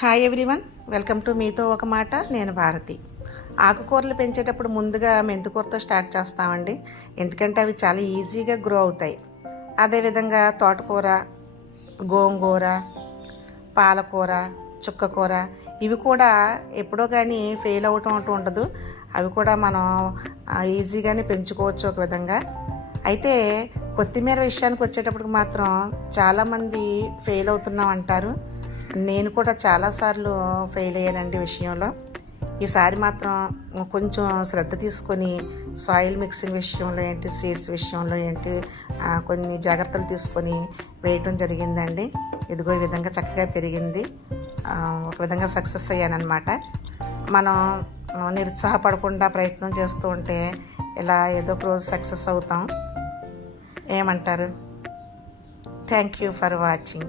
Hi everyone, welcome to మీతో ఒక మాట. నేను భారతి. ఆకుకూరలు పెంచేటప్పుడు ముందుగా మెంతికూరతో స్టార్ట్ చేస్తామండి. ఎందుకంటే అవి చాలా ఈజీగా గ్రో అవుతాయి. అదేవిధంగా తోటకూర, గోంగూర, పాలకూర, చుక్కకూర ఇవి కూడా ఎప్పుడో కానీ ఫెయిల్ అవటం అంటూ ఉండదు. అవి కూడా మనం ఈజీగానే పెంచుకోవచ్చు ఒక విధంగా. అయితే కొత్తిమీర విషయానికి వచ్చేటప్పటికి మాత్రం చాలామంది ఫెయిల్ అవుతున్నాం అంటారు. నేను కూడా చాలాసార్లు ఫెయిల్ అయ్యానండి విషయంలో. ఈసారి మాత్రం కొంచెం శ్రద్ధ తీసుకొని సాయిల్ మిక్సింగ్ విషయంలో ఏంటి, సీడ్స్ విషయంలో ఏంటి, కొన్ని జాగ్రత్తలు తీసుకొని వేయటం జరిగిందండి. ఇదిగో ఈ విధంగా చక్కగా పెరిగింది. ఒక విధంగా సక్సెస్ అయ్యానమాట. మనం నిరుత్సాహపడకుండా ప్రయత్నం చేస్తూ ఉంటే ఇలా ఏదో ఒక రోజు సక్సెస్ అవుతాం. ఏమంటారు? Thank you for watching.